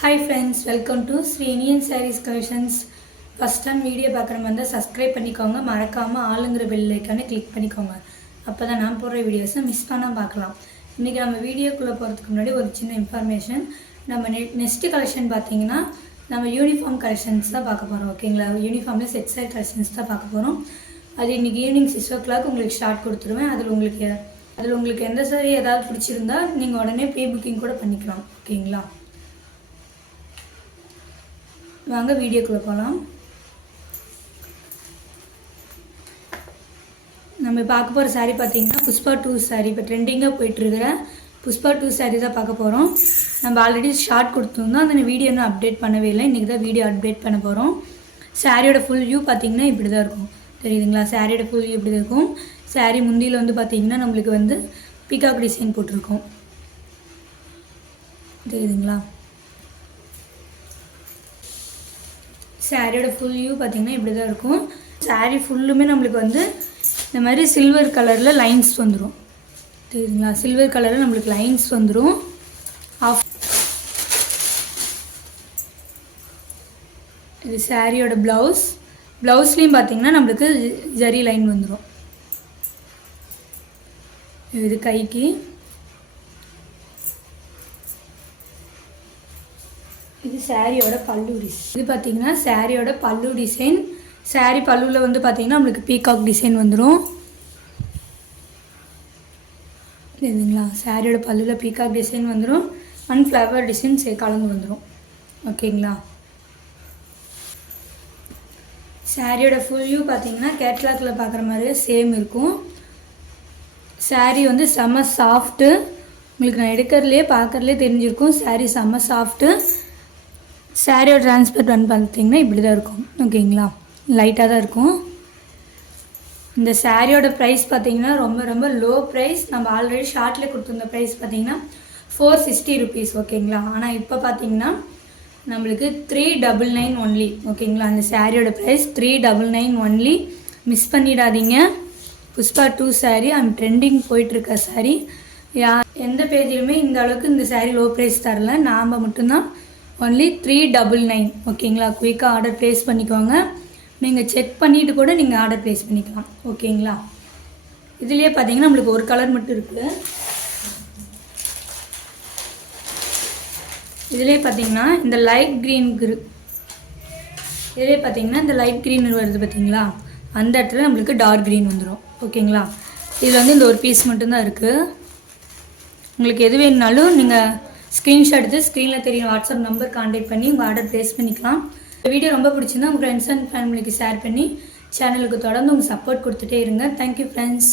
Hi friends, welcome to Sri Indian Sarees Collections. First time video பார்க்குறவங்க வந்து subscribe பண்ணிக்கோங்க, மறக்காமல் ஆளுங்கிற பெல் ஐக்கானை கிளிக் பண்ணிக்கோங்க. அப்போ தான் நான் போடுற வீடியோஸை மிஸ் பண்ணால் பார்க்கலாம். இன்றைக்கி நம்ம வீடியோக்குள்ளே போகிறதுக்கு முன்னாடி ஒரு சின்ன இன்ஃபர்மேஷன். நம்ம நெக்ஸ்ட்டு கலெக்ஷன் பார்த்தீங்கன்னா நம்ம யூனிஃபார்ம் கலெக்ஷன்ஸ் தான் பார்க்க போகிறோம். ஓகேங்களா, யூனிஃபார்மில் செட் சைட் கலெக்ஷன்ஸ் தான் பார்க்க போகிறோம். அது இன்றைக்கி ஈவினிங் 6 o'clock உங்களுக்கு ஸ்டார்ட் கொடுத்துருவேன். அதில் உங்களுக்கு எந்த சாரி ஏதாவது பிடிச்சிருந்தா நீங்கள் உடனே ப்ரீ புக்கிங் கூட பண்ணிக்கலாம். ஓகேங்களா, வாங்க வீடியோக்குள்ளே போகலாம். நம்ம பார்க்க போகிற சாரீ பார்த்தீங்கன்னா புஷ்பா 2 சாரீ. இப்போ ட்ரெண்டிங்காக போயிட்டுருக்கிற புஷ்பா 2 சாரீ தான் பார்க்க போகிறோம். நம்ம ஆல்ரெடி ஷார்ட் கொடுத்துருந்தோம், அந்த வீடியோ இன்னும் அப்டேட் பண்ணவே இல்லை. இன்றைக்கி தான் வீடியோ அப்டேட் பண்ண போகிறோம். சாரியோட ஃபுல் வியூ பார்த்தீங்கன்னா இப்படி தான் இருக்கும், தெரியுதுங்களா? சாரியோட ஃபுல் வியூ இப்படி தான் இருக்கும். சாரீ முந்தியில் வந்து பார்த்தீங்கன்னா நம்மளுக்கு வந்து பீகாக் டிசைன் போட்டிருக்கோம், தெரியுதுங்களா? சாரியோட ஃபுல் வியூ பார்த்திங்கன்னா இப்படி தான் இருக்கும். சாரீ ஃபுல்லுமே நம்மளுக்கு வந்து இந்த மாதிரி சில்வர் கலரில் லைன்ஸ் வந்துடும், தெரியுதுங்களா? சில்வர் கலரில் நம்மளுக்கு லைன்ஸ் வந்துடும். இது சாரியோட ப்ளவுஸ்லேயும் பார்த்திங்கன்னா நம்மளுக்கு ஜரி லைன் வந்துடும். இது கைக்கு. இது சாரியோட பல்லு டிசைன். இது பார்த்தீங்கன்னா சாரியோட பல்லு டிசைன். சாரி பல்லுவில் வந்து பார்த்தீங்கன்னா நம்மளுக்கு பீகாக் டிசைன் வந்துடும், தெரியுதுங்களா? சாரியோட பல்லுவில் பீகாக் டிசைன் வந்துடும் அண்ட் ஃப்ளவர் டிசைன் கலந்து வந்துடும். ஓகேங்களா, சாரியோட ஃபுல் வியூ பார்த்தீங்கன்னா கேட்லாக்கில் பார்க்குற மாதிரியே சேம் இருக்கும். சாரி வந்து செம்ம சாஃப்ட்டு, உங்களுக்கு நான் எடுக்கிறதுலே பார்க்குறதுலே தெரிஞ்சிருக்கும். சாரி செம்ம சாஃப்ட்டு. சாரியோட ட்ரான்ஸ்பர் வந்து பார்த்திங்கன்னா இப்படி தான் இருக்கும். ஓகேங்களா, லைட்டாக தான் இருக்கும். இந்த சாரியோட ப்ரைஸ் பார்த்திங்கன்னா ரொம்ப ரொம்ப லோ ப்ரைஸ். நம்ம ஆல்ரெடி ஷார்ட்டில் கொடுத்துருந்த ப்ரைஸ் பார்த்திங்கன்னா 460 rupees. ஓகேங்களா, ஆனால் இப்போ பார்த்திங்கன்னா நம்மளுக்கு 399 ஒன்லி. ஓகேங்களா, அந்த சாரியோட ப்ரைஸ் 399 ஒன்லி. மிஸ் பண்ணிடாதீங்க. புஷ்பா 2 சாரீ ட்ரெண்டிங் போயிட்டுருக்க சாரீ. எந்த பேஜிலுமே இந்த அளவுக்கு இந்த சாரீ லோ ப்ரைஸ் தரல, நாம் மட்டும்தான் ஒன்லி 399. ஓகேங்களா, குயிக்காக ஆர்டர் ப்ளேஸ் பண்ணிக்கோங்க. நீங்கள் செக் பண்ணிவிட்டு கூட நீங்கள் ஆர்டர் ப்ளேஸ் பண்ணிக்கலாம். ஓகேங்களா, இதுலேயே பார்த்தீங்கன்னா நம்மளுக்கு ஒரு கலர் மட்டும் இருக்குது. இதுலேயே பார்த்தீங்கன்னா இந்த லைட் க்ரீன் இதுலேயே பார்த்தீங்கன்னா இந்த லைட் க்ரீன் வருது பார்த்தீங்களா, அந்த இடத்துல நம்மளுக்கு டார்க் க்ரீன் வந்துடும். ஓகேங்களா, இதில் வந்து இந்த ஒரு பீஸ் மட்டும்தான் இருக்குது. உங்களுக்கு எது வேணுனாலும் நீங்கள் ஸ்க்ரீன்ஷாட் எடுத்து ஸ்க்ரீனில் தெரியும் வாட்ஸ்அப் நம்பர் கான்டாக்ட் பண்ணி உங்கள் ஆர்டர் ப்ளேஸ் பண்ணிக்கலாம். இந்த வீடியோ ரொம்ப பிடிச்சிருந்தா உங்கள் ஃப்ரெண்ட்ஸ் அண்ட் ஃபேமிலிக்கு ஷேர் பண்ணி சேனலுக்கு தொடர்ந்து உங்கள் சப்போர்ட் கொடுத்துட்டே இருங்க. Thank you friends.